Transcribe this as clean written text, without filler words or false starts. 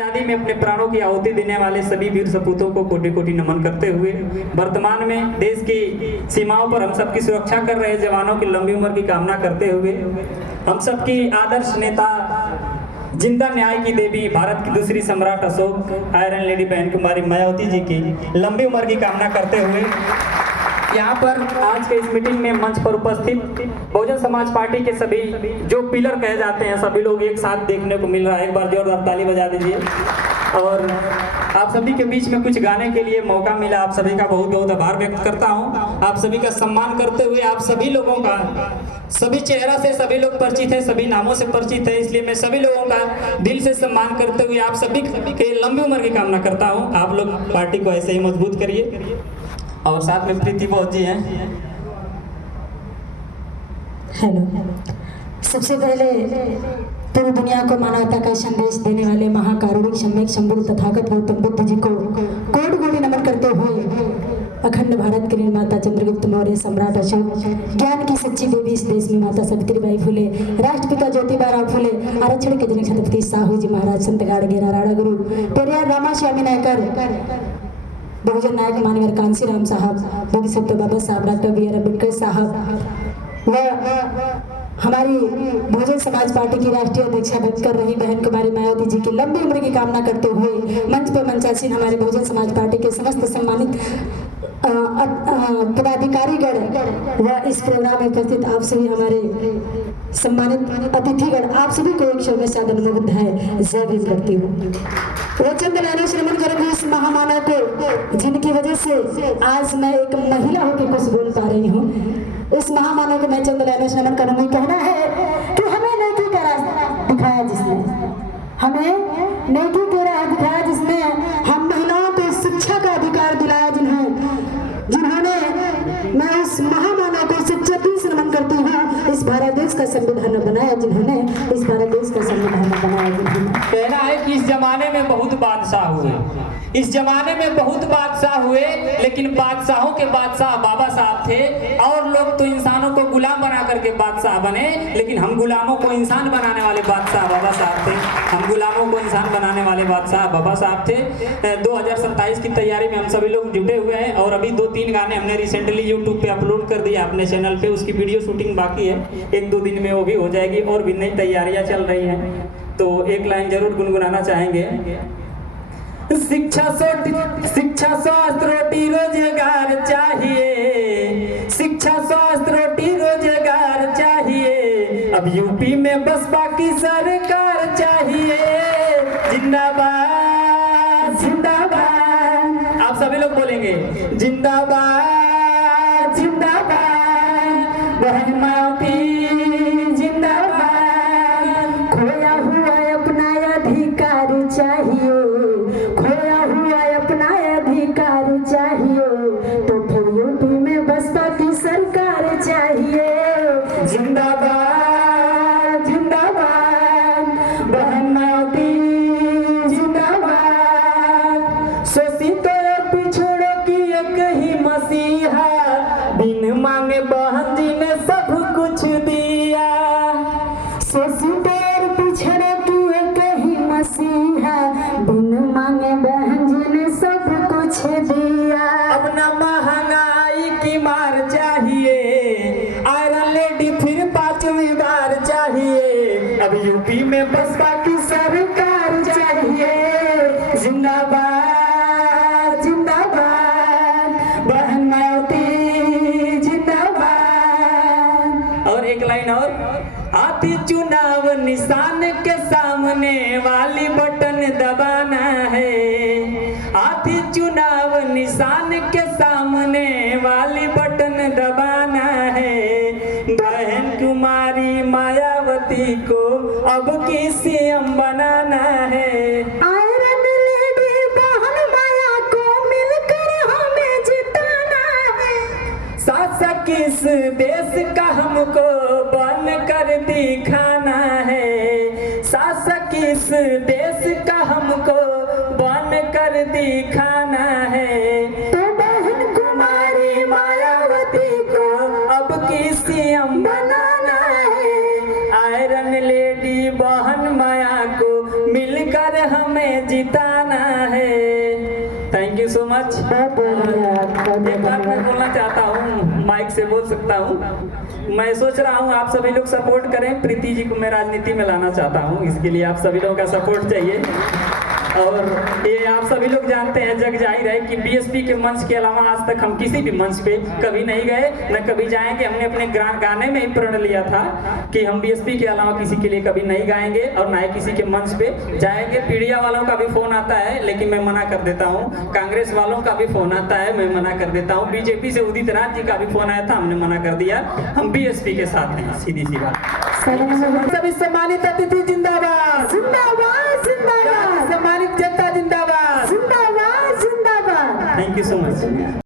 आजादी में अपने प्राणों की आहुति देने वाले सभी वीर सपूतों को कोटि कोटि नमन करते हुए वर्तमान में देश की सीमाओं पर हम सबकी सुरक्षा कर रहे जवानों की लंबी उम्र की कामना करते हुए हम सबकी आदर्श नेता जिंदा न्याय की देवी भारत की दूसरी सम्राट अशोक आयरन लेडी बहन कुमारी मायावती जी की लंबी उम्र की कामना करते हुए यहाँ पर आज के इस मीटिंग में मंच पर उपस्थित बहुजन समाज पार्टी के सभी जो पिलर कहे जाते हैं सभी लोग एक साथ देखने को मिल रहा है। एक बार जोरदार ताली बजा दीजिए। और आप सभी के बीच में कुछ गाने के लिए मौका मिला, आप सभी का बहुत बहुत आभार व्यक्त करता हूँ। आप सभी का सम्मान करते हुए आप सभी लोगों का सभी चेहरा से सभी लोग परिचित है, सभी नामों से परिचित है, इसलिए मैं सभी लोगों का दिल से सम्मान करते हुए आप सभी के लंबी उम्र की कामना करता हूँ। आप लोग पार्टी को ऐसे ही मजबूत करिए। और साथ में प्रीति बहुत जी हैं। हेलो, सबसे पहले पूरी दुनिया को मानवता का संदेश देने वाले महाकारुणिक सम्यक शंभु तथागत गौतम बुद्ध जी को कोटि कोटि नमन करते हुए अखंड भारत के निर्माता चंद्रगुप्त मौर्य सम्राट अशोक, ज्ञान की सच्ची देवी इस देश में माता सावित्रीबाई फुले, राष्ट्रपिता ज्योतिबा फुले, आरक्षण के जनक छत्रपति साहू जी महाराज, संत गाडगेरा राणा गुरु पेरियार रामास्वामी नायकर, बहुजन नायक मानवीय कांसी राम साहब, बोधिसत्व बाबा साहब, डॉक्टर बी आर अम्बेडकर साहब व हमारी बहुजन समाज पार्टी की राष्ट्रीय अध्यक्षा व्यक्त कर रही बहन कुमारी मायावती जी की लंबी उम्र की कामना करते हुए मंच पर मंचासीन हमारे बहुजन समाज पार्टी के समस्त सम्मानित पदाधिकारीगण व इस प्रोग्राम में उपस्थित आप सभी हमारे सम्मानित अतिथिगण, आप सभी को एक शब्द से अनुमोदित है, जय भीम करती हूँ। वचन नैनो श्रमण करेंगे इस महामानव को जिनकी वजह से आज मैं एक महिला होकर कुछ बोल पा रही हूँ। इस महामानव को मैं चंद नैनो श्रमण करूँगी। कहना है कि हमें नेकी का रास्ता दिखाया जिसने, हमें नेकी का राह दिखाया जिसने, हम महिलाओं को शिक्षा का अधिकार दिलाया जिन्होंने मैं उस महामानव को सच्चे दिल से नमन करती हूँ। इस भारत देश का संविधान बनाया जिन्होंने, इस भारत देश का संविधान बनाया जिन्होंने। कहना है कि इस जमाने में बहुत बादशाह हुए, इस जमाने में बहुत बादशाह हुए, लेकिन बादशाहों के बादशाह बाबा साहब थे और लोग तो इंसानों को गुलाम बना करके बादशाह बने, लेकिन हम गुलामों को इंसान बनाने वाले बादशाह बाबा साहब थे। हम गुलामों को इंसान बनाने वाले बादशाह बाबा साहब थे। 2027 की तैयारी में हम सभी लोग जुटे हुए हैं और अभी 2-3 गाने हमने रिसेंटली यूट्यूब पे अपलोड कर दिया अपने चैनल पे, उसकी वीडियो शूटिंग बाकी है, 1-2 दिन में वो भी हो जाएगी और भी नई तैयारियां चल रही हैं। तो एक लाइन जरूर गुनगुनाना चाहेंगे। शिक्षा स्वास्थ्य रोटी रोजगार चाहिए, शिक्षा स्वास्थ्य रोटी रोजगार चाहिए, अब यूपी में बसपा की सरकार चाहिए। जिंदाबाद जिंदाबाद, आप सभी लोग बोलेंगे जिंदाबाद जिंदाबाद, बहन मायावती जिंदाबाद। खोया हुआ अपना अधिकार चाहिए, खोया हुआ अपना अधिकार चाहिए, तो फिर यूपी में बसपा की सरकार चाहिए। जिंदाबाद जिंदाबाद, बहन मायावती जिंदाबाद। शोषितों और पिछड़ों की एक ही मसीहा, बिन मांगे बहन जी ने सब कुछ दिया। शोषितों और पिछड़ों की एक ही मसीहा, बिन मांगे बहन जी ने सब कुछ दिया। अब ना महंगाई की मार चाहिए, आयरन लेडी फिर 5वीं बार चाहिए, अब यूपी में बसपा की सरकार चाहिए। जिंदाबाद जिंदाबाद, बहन मायावती जिंदाबाद। और एक लाइन और, हाथी चुनाव निशान के सामने वाली बटन दबाना है, हाथी चुनाव निशान के सामने वाली बटन दबाना है। बहन कुमारी मायावती को अब की सीएम बनाना है। आयरन लेडी बहन माया को मिलकर हमें जिताना है। शासक इस देश का हमको बन कर दिखाना है, शासक इस देश का हमको बन कर दिखाना है। तो बहन कुमारी मायावती को अब की सीएम बनाना है। आयरन लेडी बहन माया को मिलकर हमें जिताना है। Thank you so much. एक बात मैं बोलना चाहता हूँ, माइक से बोल सकता हूँ। मैं सोच रहा हूँ आप सभी लोग सपोर्ट करें, प्रीति जी को मैं राजनीति में लाना चाहता हूँ, इसके लिए आप सभी लोगों का सपोर्ट चाहिए। और ये आप सभी लोग जानते हैं, जग जाहिर है कि बीएसपी के मंच के अलावा आज तक हम किसी भी मंच पे कभी नहीं गए, न कभी जाएंगे। हमने अपने गाने में ही प्रण लिया था कि हम बीएसपी के अलावा किसी के लिए कभी नहीं गाएंगे और ना ही किसी के मंच पे जाएंगे। पीडिया वालों का भी फोन आता है, लेकिन मैं मना कर देता हूँ। कांग्रेस वालों का भी फोन आता है, मैं मना कर देता हूँ। बीजेपी से उदित नाथ जी का भी फोन आया था, हमने मना कर दिया। हम बीएसपी के साथ हैं, सीधी सी बात। सभी सम्मानित अतिथि जिंदाबाद, जिंदाबाद जिंदाबाद, सम्मानित जनता जिंदाबाद, जिंदाबाद जिंदाबाद। Thank you so much.